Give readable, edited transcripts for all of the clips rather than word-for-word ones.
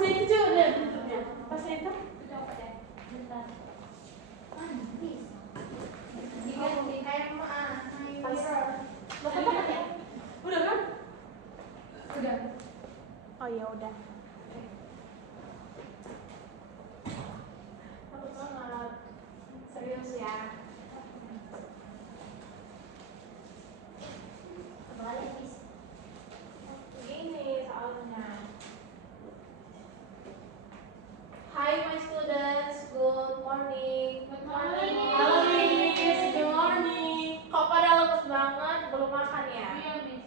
pasnya itu juga udah tutupnya. Pasnya itu. Coba deh. Bentar. Diganti kayak Udah kan? udah. Oh ya udah. Bagus banget. Serius ya. Balik, Miss. Begini soalnya. Hi my students, good morning. Good morning. Halo Miss, good morning. Kok pada lemes banget? Belum makan ya? Iya, Miss.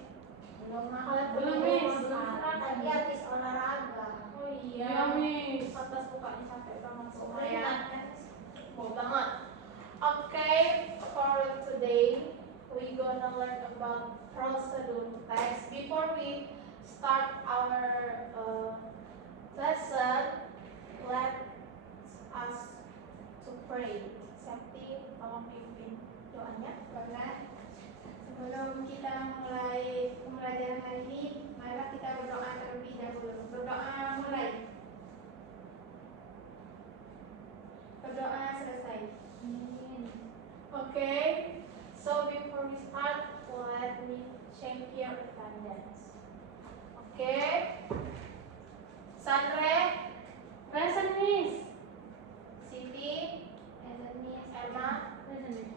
Belum makan. Belum, Miss. Tadi habis olahraga. Oh Iya iya. Miss. Atas mukanya capek banget semua Iya. ya. Mau banget. Okay, for today we gonna learn about procedure text. Before we start our lesson, let us to pray. Sakti, tolong pimpin doanya. Boleh. Sebelum kita mulai pembelajaran hari ini, mari kita berdoa terlebih dahulu. Berdoa mulai. Berdoa selesai. Okay, so before we start, let me check your attendance. Okay, Sandre, Present Miss. Siti, Present, Miss. Emma, Present Miss.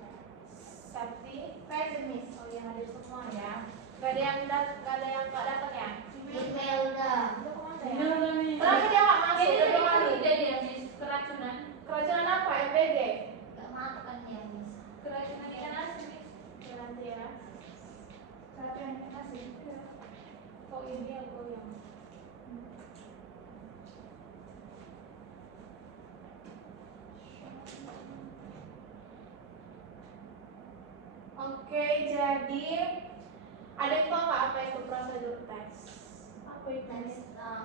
Sakti. Present, Miss. Oh yang ada semua ya. Gak ada yang gak datang ya? Email udah. Itu kemana Ini ya? udah Miss. Kenapa dia nggak masuk? Udah dua kali. dia, Miss. Keracunan. Keracunan apa? MBG? Gak makan ya, Miss. Keracunan ikan asin nih. Ya nanti ya. Keracunan ikan asin. Oh ini yang goyang. Oke, jadi ada yang tahu nggak apa itu prosedur teks? Apa itu?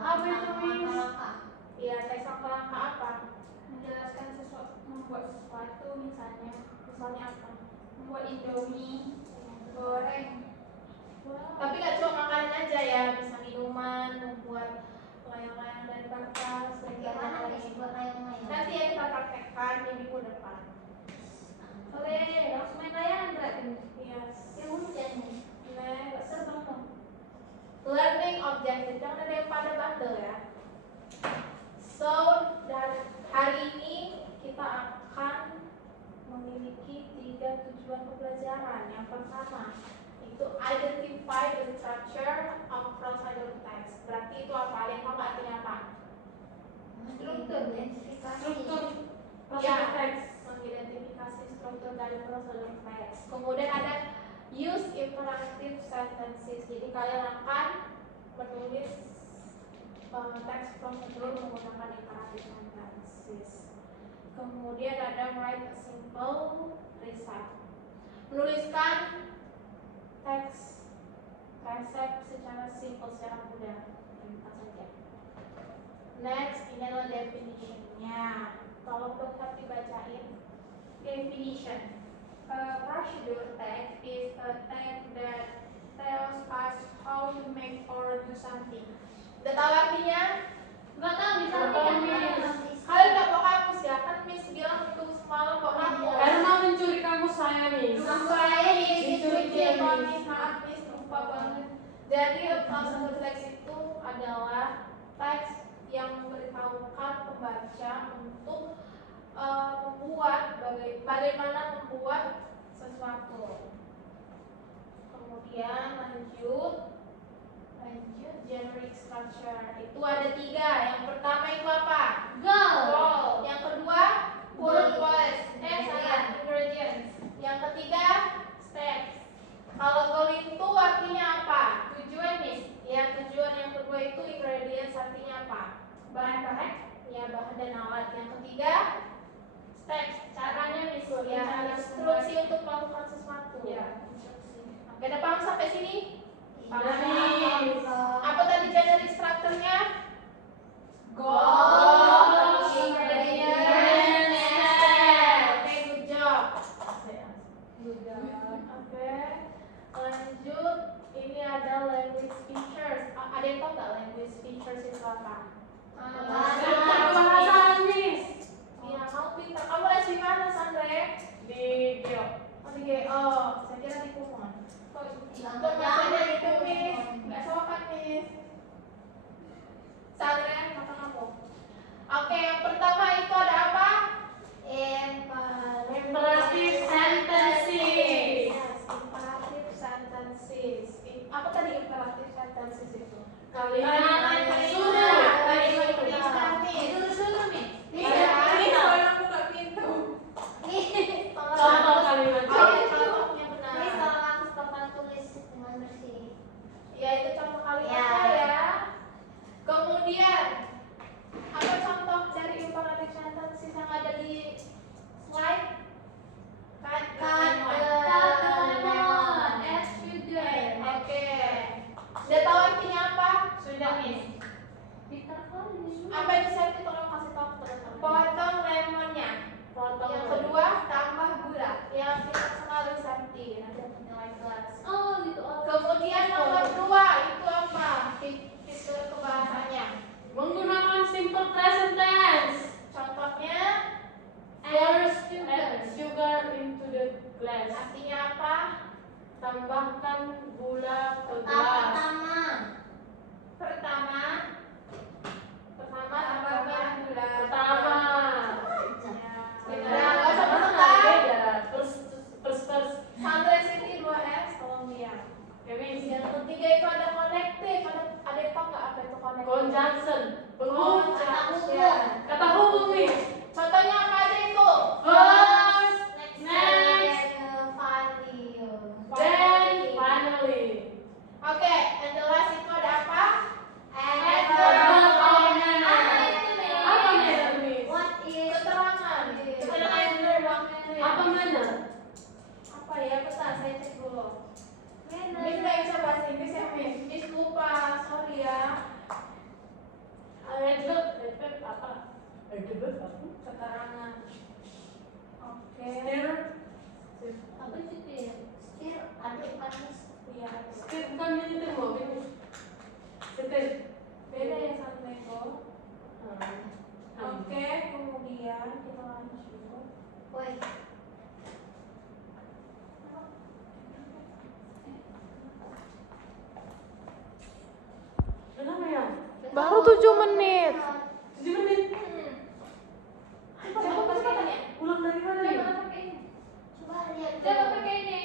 Apa itu, Miss? Langkah-langkah. Iya, teks langkah-langkah apa? Menjelaskan sesuatu, membuat sesuatu misalnya apa? membuat indomie, goreng. Tapi nggak cuma makanan aja ya, bisa minuman, membuat layang-layang dari kertas, dan Gimana lain-lain. Miss buat layang-layang? Nanti ya kita praktekkan di minggu depan. Oke, langsung main layangan berarti. Yes. Ya hujan nih. Next. Learning objective, jangan ada yang pada bandel ya. So, dan hari ini kita akan memiliki 3 tujuan pembelajaran. Yang pertama, itu identify the structure of procedure text. Berarti itu apa? Yang apa artinya apa? Struktur, identifikasi. Struktur Ya, prosedur teks. mengidentifikasi struktur dari prosedur text. Kemudian ada use imperative sentences. Jadi kalian akan menulis teks prosedur menggunakan imperative sentences. Kemudian ada write a simple receipt. Menuliskan teks resep secara simple, secara mudah. Ringkas saja. Next, ini adalah definition-nya. Tolong dokter dibacain. Definition. A procedure text is a text that tells us how to make or do something. Udah tahu artinya? Nggak tahu bisa Nggak tahu, artinya. Miss. Kalian nggak bawa kamus ya? Kan Miss bilang itu semalam bawa kamus. Karena mencuri kamus saya Miss. Saya Dicuri dia, Miss. Maaf Miss, lupa banget. Jadi prosedur teks itu adalah teks yang memberitahukan pembaca untuk bagaimana membuat sesuatu. Kemudian lanjut generic structure. Itu ada 3. Yang pertama itu apa? Goal. Yang kedua purpose. Ingredients. Yang ketiga steps. Kalau goal itu artinya apa? Tujuan, Miss. Ya, tujuan. Yang kedua itu ingredients artinya apa? Bahan-bahan. Ya, bahan dan alat. Yang ketiga steps. Caranya, Miss. Ya, instruksi untuk melakukan sesuatu. Ya. Oke, ada paham sampai sini? Miss. Apa tadi generic structure-nya? Goal, ingredients, steps. Oke, good job. Oke, lanjut. Ini ada language features. Ada yang tahu nggak language features itu apa? Bahasa Miss. Iya, kamu pintar. Kamu les di mana, Sandre? Di Geo. Oh, di GO. Saya kira di Kumon. Kok bahasanya gitu, Miss? Nggak sopan, Miss. Sandre, kata kamu. Oke, yang pertama itu ada apa? Imperative sentences. Imperative sentences. Apa tadi imperative sentences itu? Kalimat suruh. Suruh nih. Aku nggak pintu. Contoh kalimat. Contohnya benar. Ya, itu contoh kalimatnya ya. Kemudian, apa contoh dari imperative sentences yang ada di slide? Oke. Udah tahu artinya apa? Sudah, Miss. Apa itu Septi? Tolong kasih tahu teman-teman. Potong lemonnya. Potong Yang lemon. kedua, tambah gula. Yang kita sekali Septi. Nanti aku nilai kelas. Oh, gitu. Kemudian nomor 2 itu apa? Ke bahasanya. Menggunakan simple present tense. Contohnya, First, add sugar into the glass. artinya apa? Tambahkan gula ke gelas. Pertama, tambahkan gula. Pertama. Beda, nggak usah bertengkar. Beda. First. Sandra Siti 2S, tolong lihat. Oke, Miss. Yang ketiga itu ada connective. Ada yang tahu nggak apa itu connective? Conjunction. Penghubung. Conjunction. Kata hubung, Miss. Contohnya apa aja itu? First, next, then finally. Oke, and the last itu ada apa? Apa manner, Miss? Keterangan. Apa manner? Apa ya? Bentar, saya cek dulu. Miss nggak bisa bahasa Inggris ya, Miss? Miss lupa, sorry ya. Adverb apa? Adverb apa? Keterangan. Oke. Stir. Iya. Stir bukan militer mobil. Stir. Beda ya sama itu. Oke, kemudian kita lanjut. Kenapa ya? Baru 7 menit. 7 menit. Jangan pakai katanya. Ulang dari mana nih? Jangan pakai ini.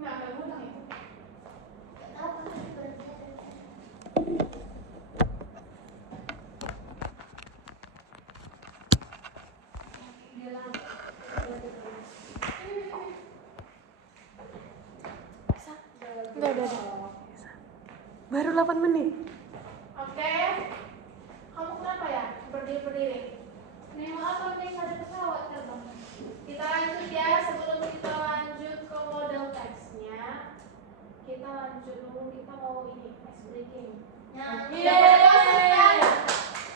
Nggak ada guna itu. Udah. Baru 8 menit. Oke. Kamu kenapa ya? Berdiri. Nih, maaf, Miss, ada pesawat terbang. Kita lanjut ya, sebelum kita lanjut ke model teksnya. Kita lanjut dulu, kita mau ini ice breaking. Tidak boleh bosan kan?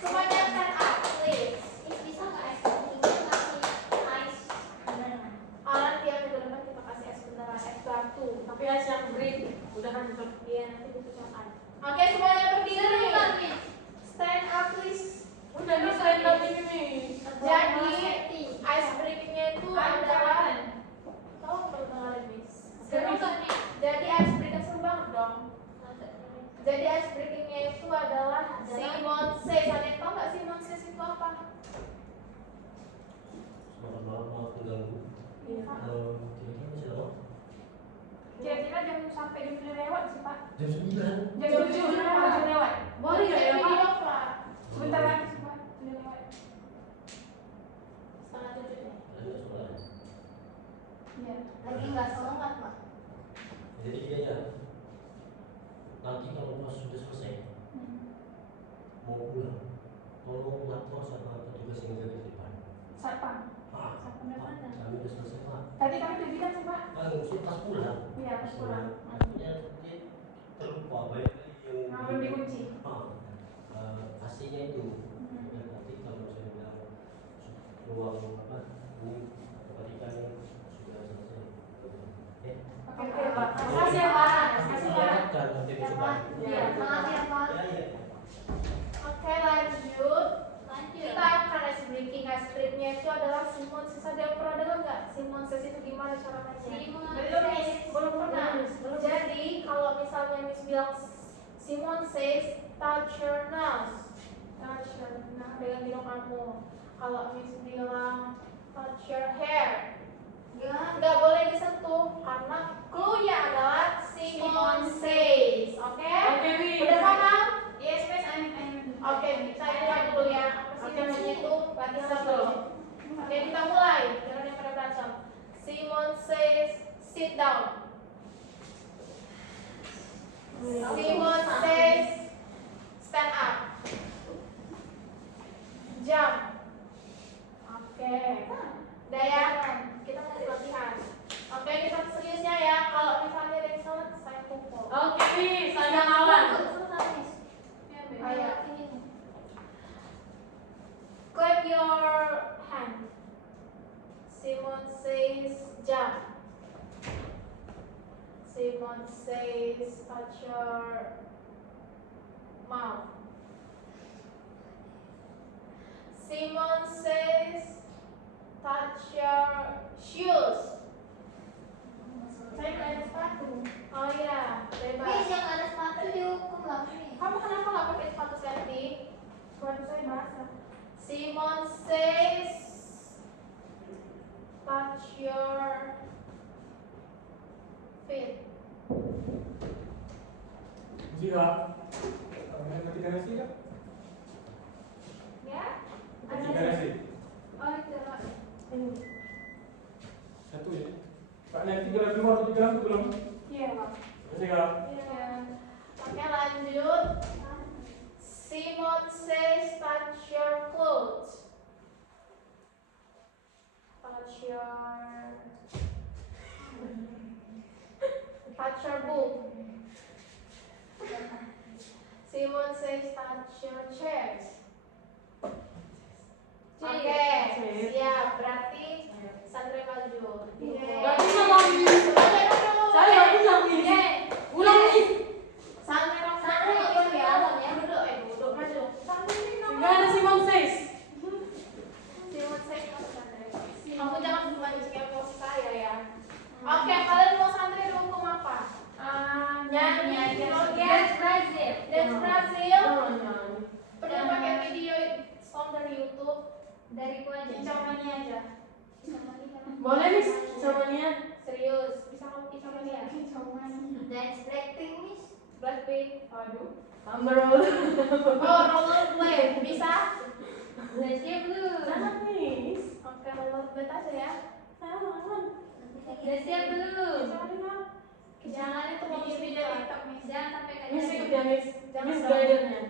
Semuanya stand up, please. Nanti yang minggu depan kita kasih es beneran, es batu. Tapi es yang break udah hancur. Iya, nanti diucapkan. Oke, semuanya berdiri. Stand up, please. Udah bisa tadi ini. Jadi, ice breakingnya itu adalah kamu perlu dengerin, Miss. Jadi ice breaking seru banget dong. Jadi ice breakingnya itu adalah Simon Says. Ada yang tahu nggak Simon Says itu apa? Selamat malam, maaf mengganggu. Iya. Kira-kira masih lama? Kira-kira jam sampai jam 7 lewat sih, Pak. Jam 9. Jam 7 lewat. Boleh nggak ya, Pak? Video, Pak. Sebentar lagi sih, Pak. 7 lewat. Setengah 7 nih. Ada sekolah. Iya. Lagi nggak semangat, Pak. Jadi dia nanti kalau pas sudah selesai mau pulang, tolong lapor sama petugas yang jaga di depan. Satpam. Pak, Satpam yang mana? kami udah selesai, Pak. Tadi kami udah bilang sih, Pak. Kan mesti pas pulang. Iya, pas pulang. Akhirnya dia terlupa banyak yang Belum dikunci. AC-nya itu. Dan nanti kalau saya bilang ruang apa ini kebalikannya sudah selesai. Oke, Pak. Makasih ya, Pak. Makasih, Pak. Kan nanti besok pagi. Iya. Ya, iya. bilang Simon says touch your nose. Touch your nose dengan hidung kamu. Kalau Miss bilang touch your hair, nggak boleh disentuh karena clue-nya adalah Simon says. Oke? Oke, Mi. Udah paham? Yes, Miss, I'm Oke, saya mulai dulu ya. Apa sih namanya itu? Latihan dulu. Oke, kita mulai. Jangan yang pada berantem. Simon says sit down. Simon says stand up. Jump. Oke. Udah ya? Kita mulai latihan. Oke, kita seriusnya ya. Kalau misalnya ada yang salah, saya pukul. Oke, Mi. Saya kawan. Ayo. Clap your hand. Simon says jump. Simon says touch your mouth. Simon says touch your shoes. Saya nggak ada sepatu. Oh iya, bebas. Miss, yang ada sepatu dihukum lah, Miss. Kamu kenapa nggak pakai sepatu safety? Sepatu saya basah. Simon says touch your feet. Jika ketika nasi kan? Ya? Ketika nasi. Oh itu. Ini. Satu ya. Pak nanti gerak dua atau tiga belum? Iya Pak. Ketika Iya. Oke lanjut. Simon says touch your clothes. Touch your book. Simon says touch your chairs. Oke, siap. Berarti Sandra maju. Gak bisa, Mami. Saya nggak punya, Mi. Ulang, Mi. Sandra maju ya. Duduk maju. Nggak ada Simon says. Simon says Sandra. Kamu jangan maju kayak posisi saya ya. Oke, kalian mau Sandra dihukum apa? Nyanyi. That's Brazil. Dance Brazil. Jangan. Pernah pakai video song dari YouTube? Dari ku aja. Kicauannya aja. Boleh, Miss. Samanya. Serius, bisa kamu kicauannya? That's Blackpink, Miss. Blackpink. Aduh. Number one. Oh, rollerblade. Bisa? That's your blue. Jangan, Miss. Oke, rollerblade aja ya. Jangan. That's your blue. Jangan itu mau video TikTok, Miss. Jangan sampai kayak Miss gitu. ikut ya, Miss. Jangan Miss dong. guidernya.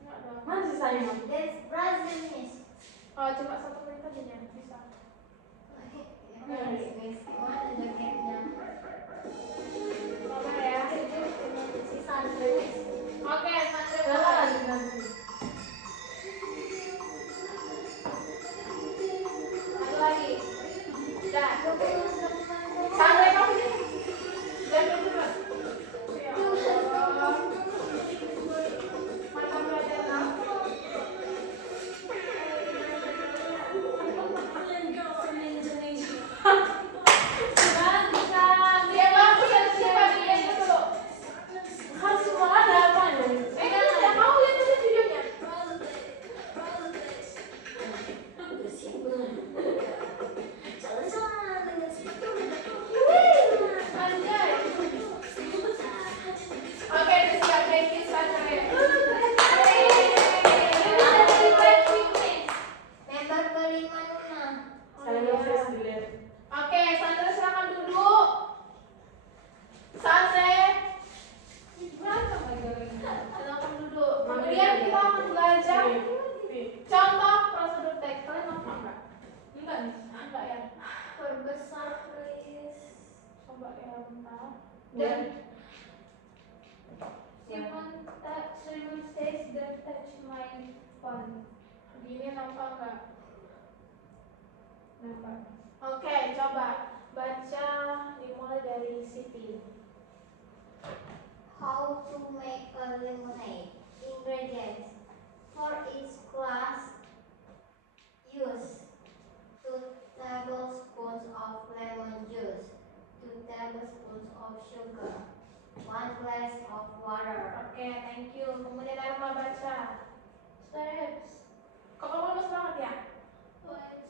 Enggak dong. Mana sih saya, Mam? That's Brazil, Miss. Oh, cuma 1 menit aja ya. Bisa. Miss, gimana jaketnya? Coba ya. Si Sandra, Miss. Oke, Sandra Jangan mulai. lagi, nanti. Satu lagi. Udah. Sandra kamu nih. Jangan dulu. Ya Allah. Mata belajar apa? Dia bagus ya siapa dia dulu. Harus semua ada apa ya? Tidak mau lihat dulu videonya. Anjay. Oke, udah siap. Thank you, Sandra. Member kelima Nuna. Saya proses dilihat. Oke, Sandra silakan duduk. Sandra. Silakan duduk. Kemudian kita akan belajar contoh prosedur teks. Kalian mau enggak? Enggak nih. Enggak ya. Perbesar, please. Coba ya bentar. Dan Simon says don't touch my phone. Gini nampak enggak? Nampak. Oke, coba baca dimulai dari Siti. How to make a lemonade. Ingredients. For each glass, use 2 tablespoons of lemon juice, 2 tablespoons of sugar, 1 glass of water. Nailah baca. Steps. Kok kamu lemes banget ya?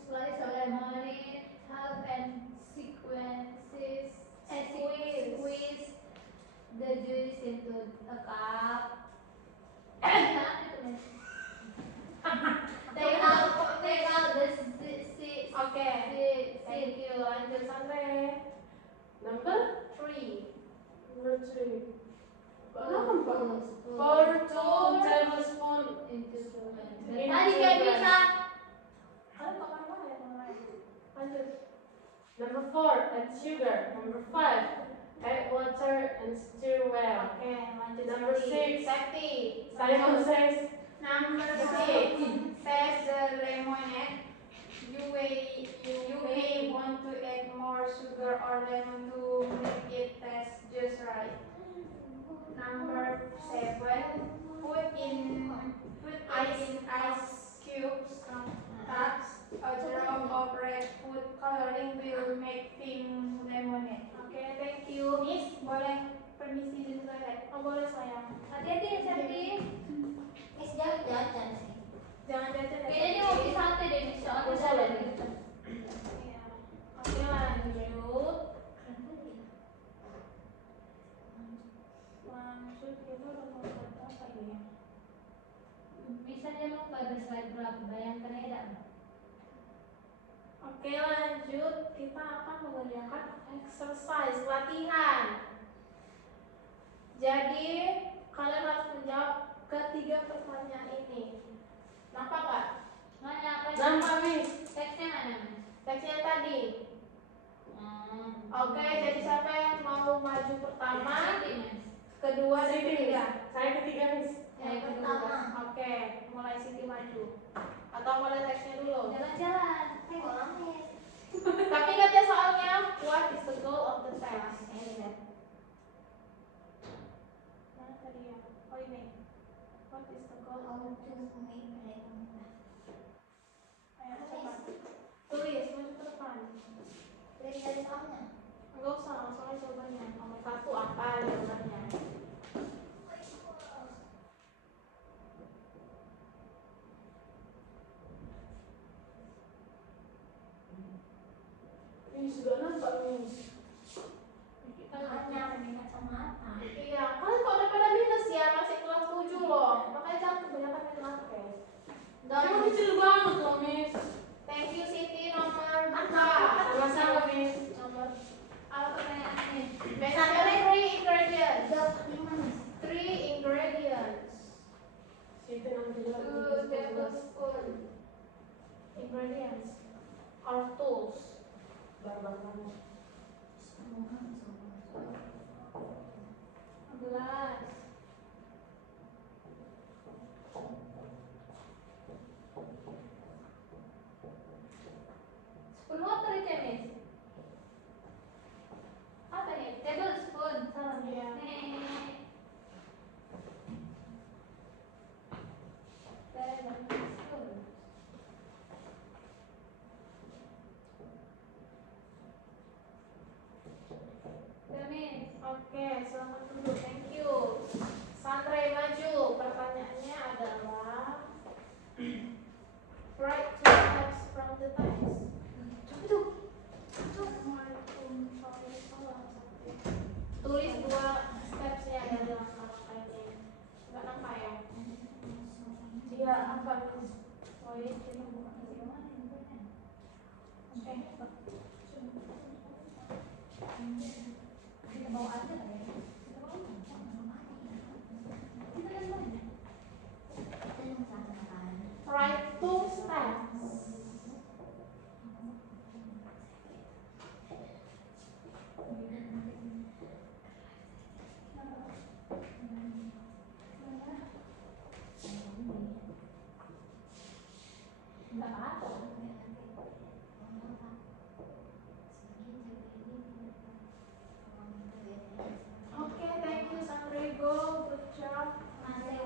Slice of lemon, half and sequences and squeeze the juice into a cup. Take out the seeds. Oke. Thank you. Lanjut Sandre. Number 3. number 3. Pour 2 tablespoon into sugar. Into Tadi gak sugar. bisa. Kalian kemana ya teman-teman? Lanjut. Number 4, add sugar. Number 5, add water and stir well. Oke, lanjut. Number Safety. 6. Safety. Simon says, Number 6 says the lemonade. You may want to add more sugar or lemon to make it taste just right. Number 7, put in ice cubes. Cups. A drop of red food coloring will make pink lemonade. Oke, thank you. Miss, boleh permisi di toilet? Oh, boleh sayang. Hati-hati ya Safety. Miss jangan jajan sih. Jangan jajan ya. Kayaknya dia mau beli sate deh Miss. Soalnya Bisa ada lah. di depan. Iya. Oke, lanjut. Lanjut kita udah mau kata apa ini ya? Misalnya mau pada slide berapa? Bayangkan aja. Oke, lanjut. Kita akan mengerjakan exercise latihan. Jadi kalian harus menjawab ketiga pertanyaan ini. Nampak nggak? Mana apa? nampak Miss. Teksnya mana Miss? Teksnya tadi. Oke, jadi siapa yang mau maju pertama, Safety Miss. kedua, dan Siti, ketiga? saya ketiga Miss. Yang pertama. Oke, mulai Siti maju. Atau mulai teksnya dulu. Jalan-jalan. Tengok lah Miss. Tapi ingat ya soalnya, what is the goal of the test? Mana tadi ya? Oh ini. What is the goal of the test? Ayo coba. Tulis, maju ke depan. Enggak usah, langsung aja jawabannya. Nomor 1 apa jawabannya? Miss, sudah nampak Miss. Kita hanya pakai kacamata. Iya, kalian kok udah pada minus ya, masih kelas 7 loh. Makanya jangan kebanyakan minus apa ya. Kamu kecil banget loh Miss. Thank you Siti, nomor 2. Sama-sama Miss. Nomor Apa pertanyaannya? mention 3 ingredients. Dapat 5 Miss. 3 ingredients. Siti nanti juga 2 tablespoon ingredients or tools. barang-barangnya. 11. Spoon water itu ya Miss? Apa nih? Tablespoon. Salah Miss. Iya. Tablespoon. Miss. Oke, selamat dulu. Thank you. Sandre maju. Pertanyaannya adalah write 2 steps from the text. Tulis 2 stepsnya dari langkah-langkah ini. Enggak nampak ya? Iya, apa Miss? Oh iya, kita buka di mana? Oke. Kita bawa aja lah ya. Kita bawa aja. Kita kan banyak. Write 2 steps. Enggak apa-apa. Oke, thank you Sandrigo. Good job. Masih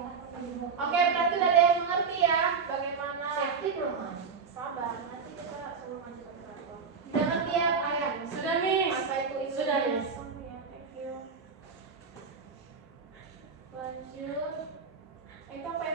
Oke, berarti udah ada yang mengerti ya bagaimana Safety belum Mas? sabar. Nanti kita sebelum lanjut ke kantor. Udah ngerti ya, ayah? Sudah Miss. Apa itu Sudah ingredients? Miss. Oh, ya, thank you. Lanjut. Itu apa ya?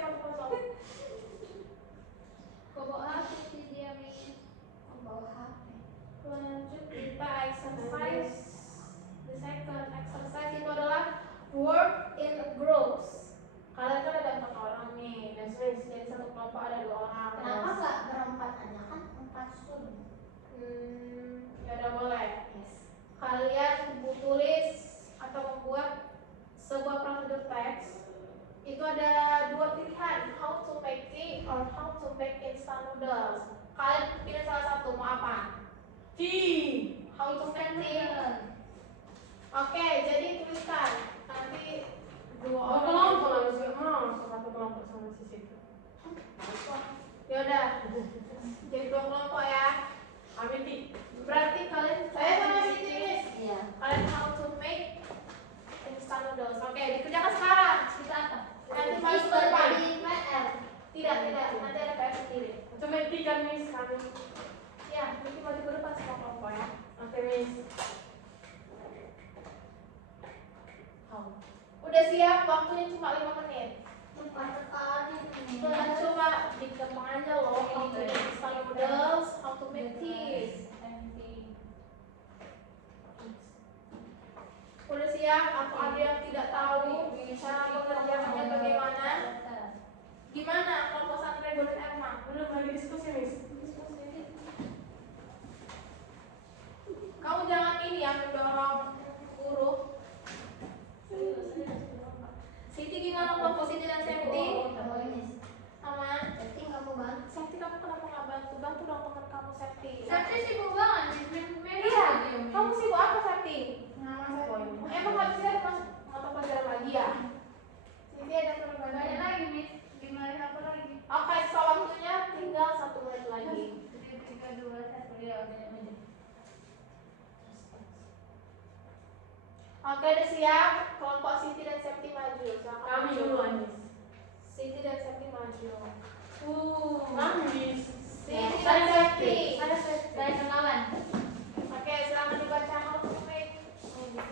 Ya udah boleh. Kalian tulis atau membuat sebuah prosedur teks. Itu ada dua pilihan, how to make tea or how to make instant noodles. Kalian pilih salah satu, mau apa? Tea. How to make tea. Oke, jadi tuliskan. Nanti dua Oh, orang. kelompok harus satu kelompok sama si situ. Ya udah. Jadi dua kelompok ya. Ambil tea. Berarti kalian saya sama Siti. Iya. Kalian how to make instant noodles. Oke, dikerjakan sekarang. Kita apa? Nanti masuk ke depan. Di PR. Tidak. Nanti ada PR sendiri. Coba tea kan Miss kami. Ya, nanti maju ke depan semua kelompok ya. Oke Miss. Udah siap? Waktunya cuma 5 menit. Cepat sekali. Kalian coba dikembang aja loh. How to make instant noodles, how to make tea. Udah siap? Atau ada yang tidak tahu cara mengerjakannya bagaimana? Gimana kelompok santri Golden Emma? Belum lagi diskusi Miss. Kamu jangan ini ya mendorong guru. Siti gimana kelompok Siti dan Septi? Aman? Septi nggak mau bantu. Septi kamu kenapa nggak bantu? Bantu dong teman kamu Septi. Septi sibuk banget. Iya. Kamu sibuk apa Septi? Emang habis ada masuk mata pelajaran lagi ya? Siti ada Banyak perbandingan. lagi Miss. Gimana apa lagi? Oke, so waktunya tinggal 1 menit lagi. 3, 2, 1 ya udah. Oke, udah siap? Kelompok Siti dan Septi maju. Silakan Kami maju. duluan Miss. Siti dan Septi maju. Kami Miss. Siti dan Septi. Saya kenalan. Oke, silakan dibaca how to make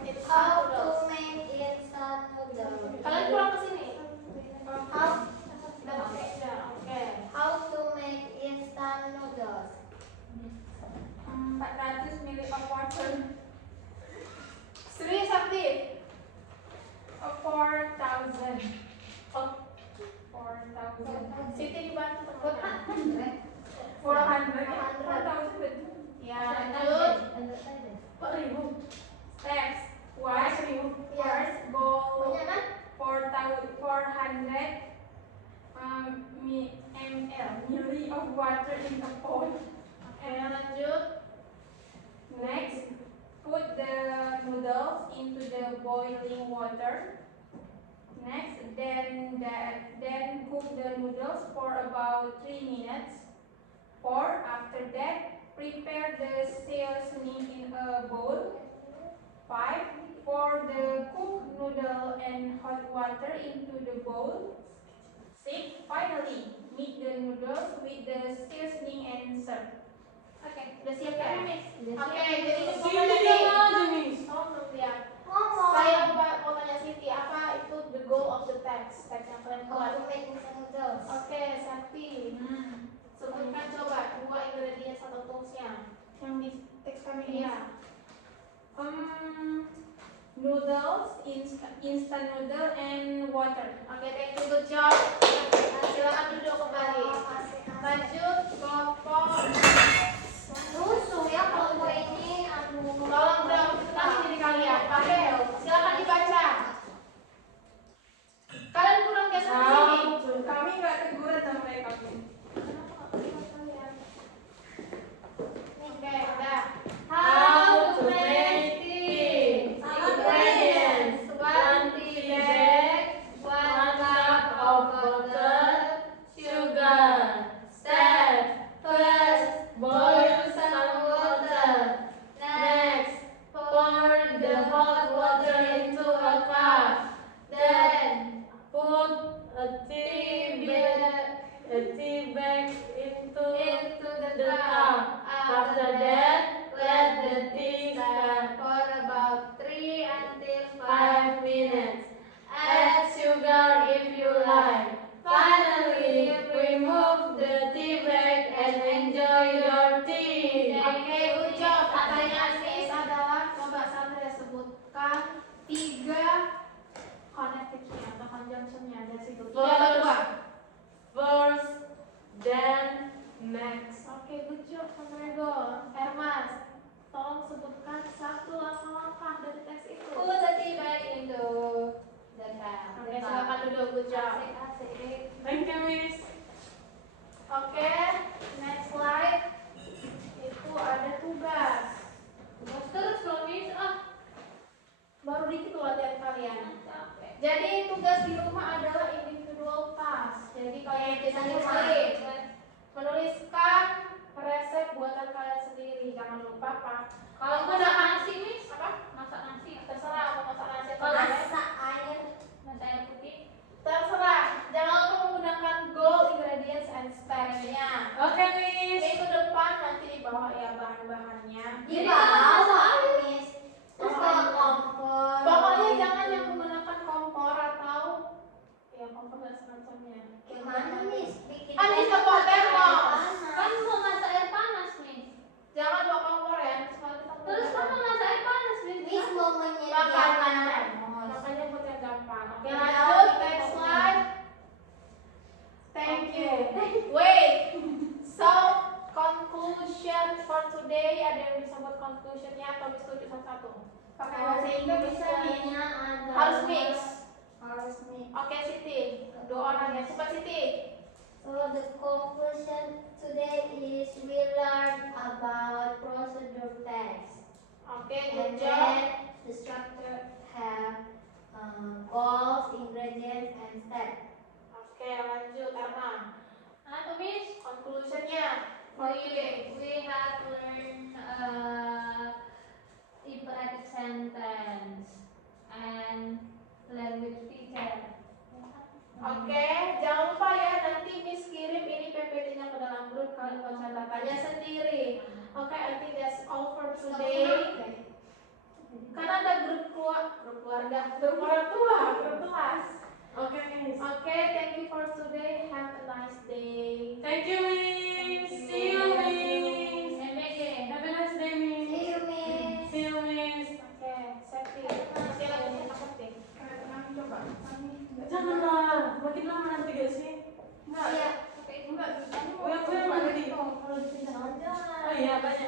instant How noodles. to make instant noodles. Kalian pulang ke sini. How Udah pakai aja. Oke. How to make instant noodles. 400 ml of water. Sri Sakti. 4,000. 4,000. Siti dibantu teman-teman. 400. Ya, lanjut. Steps. Wash first bowl 400 ml of water in the pot. Oke, lanjut. Next, put the noodles into the boiling water. Next, then cook the noodles for about 3 minutes. After that, prepare the seasoning in a bowl. 5. Pour the cooked noodle and hot water into the bowl. 6. Finally, mix the noodles with the seasoning and serve. Oke, udah siap ya? Udah Oke, siap. jadi ini Sini mau dia tanya aja Miss. Oh, belum siap. Ngomong. Saya mau tanya Siti, apa itu the goal of the text? Teks yang kalian How buat. to make instant noodles. Oke, Sakti. Sebutkan coba 2 ingredients atau toolsnya yang di teks kami ini. Iya. Noodles, instant noodle and water. Oke, thank you, good job. Silakan duduk kembali. Lanjut kelompok. Rusuh ya kalau ini aduh. Tolong dong, tenang diri kalian. Pavel, silakan dibaca. Kalian kurang geser ke sini. Kami nggak teguran sama mereka. Oke, udah. How to make tea. Ingredients: 1 tea bag, 1 cup of water, sugar. Step: first, boil some water. Next, pour the hot water into a cup. Then, put a tea bag into the cup. After that, let the tea stand for about 3 until 5 minutes. Add sugar if you like. Finally, remove the tea bag and enjoy your tea. Oke, good job. Pertanyaan Nis adalah coba Sandra sebutkan 3 connectivity atau conjunctionnya dari situ. 3 atau 2? First, then, next. Oke, good job Sandra. bahan-bahannya. Di bawah, Miss. Terus kalau kompor. Pokoknya jangan yang menggunakan kompor atau ya kompor dan semacamnya. Gimana, Miss? Bikin Kan bisa teh bawa pakai air termos. panas. Kan mau masak air panas, Miss. Jangan bawa kompor ya. Soalnya kita Terus kan mau masak air panas, Miss. Miss mau menyediakan Makanan. termos. Makanya buat yang gampang. Oke, Ya, lanjut kita next ngomong. slide. Thank Oke. you. Wait. So conclusion for today, ada yang bisa buat conclusionnya atau setuju satu-satu? Pakai bahasa Indonesia nih. Conclusionnya adalah Harus mix. Harus mix. Oke Siti, dua orang ya. Suka Siti. So the conclusion today is we learn about procedure text. Oke, And good job. then the structure have goals, ingredients, and steps. Oke, lanjut Erna. Apa, Miss? Conclusionnya for you. We have learned imperative sentence and language feature. Oke, jangan lupa ya nanti Miss kirim ini PPT-nya ke dalam grup, kalian baca datanya sendiri. Oke, I think that's all for today. Karena ada grup keluarga, grup orang tua, grup kelas. Oke, Miss. Oke, thank you for today. Have a nice day. Thank you, Miss. See you, Miss. Have a nice day, Miss. See you, Miss. See you, Miss. Oke, Septi. Masih lagi cetak ketik. Kami coba. Janganlah, makin lama nanti gak sih? Enggak. Iya. Enggak. Oh, yang gue yang mana nih? Kalau dipindah aja. Oh iya, banyak